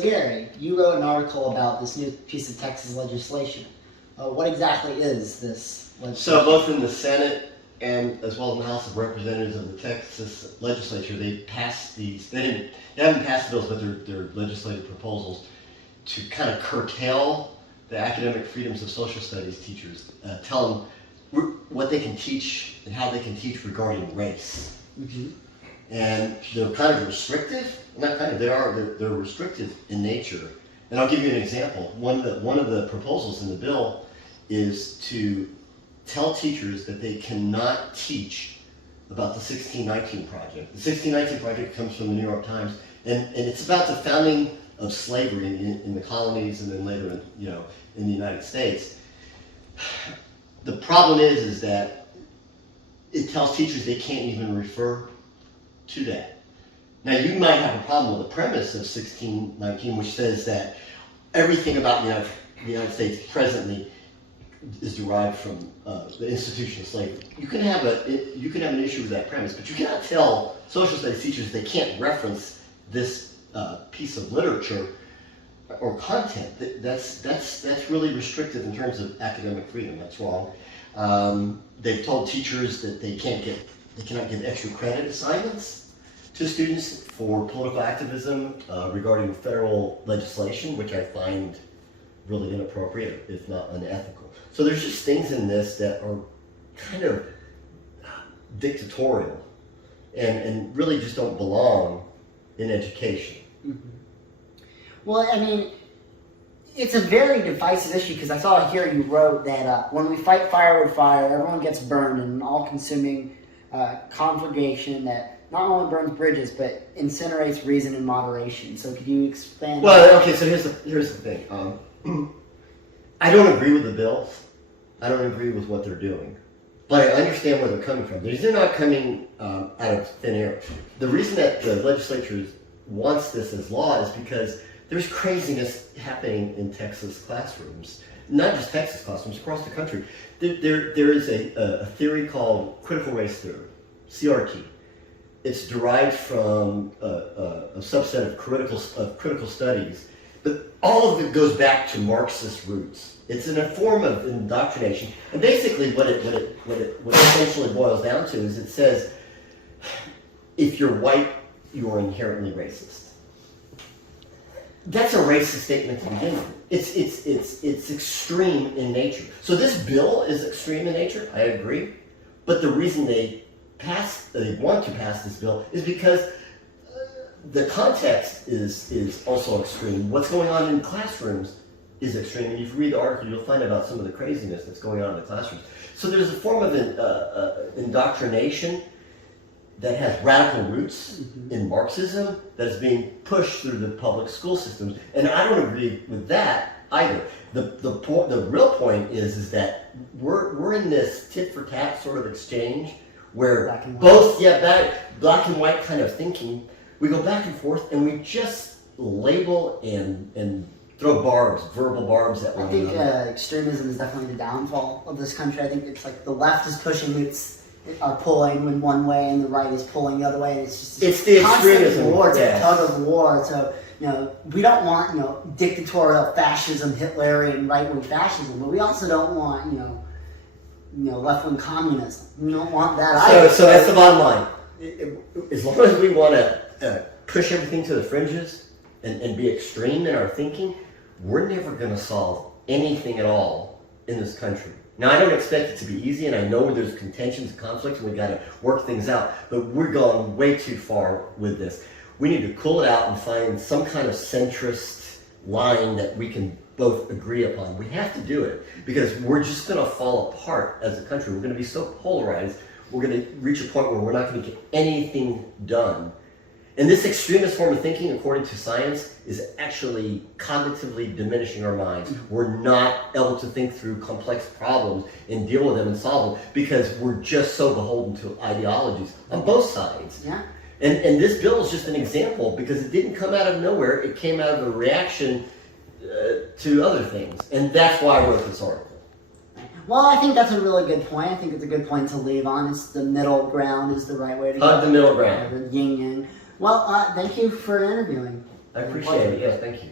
Gary, you wrote an article about this new piece of Texas legislation. What exactly is this legislation? So both in the Senate and as well as in the House of Representatives of the Texas legislature, they passed these, they haven't passed the bills, but they're legislative proposals to kind of curtail the academic freedoms of social studies teachers, tell them what they can teach and how they can teach regarding race. Mm-hmm. And they're kind of restrictive. Not kind of, they're restrictive in nature. And I'll give you an example. One of the proposals in the bill is to tell teachers that they cannot teach about the 1619 Project. The 1619 Project comes from the New York Times, and it's about the founding of slavery in the colonies and then later, in the United States. The problem is that it tells teachers they can't even refer to that. Now, you might have a problem with the premise of 1619, which says that everything about the United States presently is derived from the institution of slavery. You can have an issue with that premise, but you cannot tell social studies teachers they can't reference this piece of literature or content. That's really restrictive in terms of academic freedom. That's wrong. They've told teachers that they cannot give extra credit assignments to students for political activism regarding federal legislation, which I find really inappropriate, if not unethical. So there's just things in this that are kind of dictatorial and really just don't belong in education. Mm-hmm. Well, I mean, it's a very divisive issue because I saw here you wrote that when we fight fire with fire, everyone gets burned in an all-consuming conflagration that not only burns bridges, but incinerates reason and moderation. So could you expand? Well, okay, so here's the thing. I don't agree with the bills. I don't agree with what they're doing. But I understand where they're coming from. They're not coming out of thin air. The reason that the legislature wants this as law is because there's craziness happening in Texas classrooms. Not just Texas classrooms, across the country. There is a theory called critical race theory, CRT. It's derived from a subset of critical studies, but all of it goes back to Marxist roots. It's in a form of indoctrination, and basically what it essentially boils down to is it says, if you're white, you are inherently racist. That's a racist statement to begin with. It's extreme in nature. So this bill is extreme in nature. I agree, but the reason they want to pass this bill is because the context is also extreme. What's going on in classrooms is extreme. And if you read the article, you'll find about some of the craziness that's going on in the classrooms. So there's a form of indoctrination that has radical roots in Marxism that is being pushed through the public school systems. And I don't agree with that either. The real point is that we're in this tit for tat sort of exchange where black and white kind of thinking, we go back and forth and we just label and throw verbal barbs at one another. I think extremism is definitely the downfall of this country. I think it's like the left is pushing are pulling in one way and the right is pulling the other way. And it's the extremism war. It's a tug of war. So we don't want dictatorial fascism, Hitlerian right-wing fascism, but we also don't want left-wing communism. We don't want that either. So that's the bottom line. As long as we want to push everything to the fringes and be extreme in our thinking, we're never going to solve anything at all in this country. Now, I don't expect it to be easy, and I know there's contentions and conflicts, and we got to work things out, but we're going way too far with this. We need to cool it out and find some kind of centrist line that we can both agree upon. We have to do it because we're just going to fall apart as a country. We're going to be so polarized. We're going to reach a point where we're not going to get anything done. And this extremist form of thinking, according to science, is actually cognitively diminishing our minds. We're not able to think through complex problems and deal with them and solve them because we're just so beholden to ideologies on both sides. Yeah. And this bill is just an example because it didn't come out of nowhere. It came out of a reaction to other things. And that's why I wrote this article. Well, I think that's a really good point. I think it's a good point to leave on. It's the middle ground is the right way to go. The middle ground. Yin yang. Well, thank you for interviewing. I appreciate it. Yes, thank you.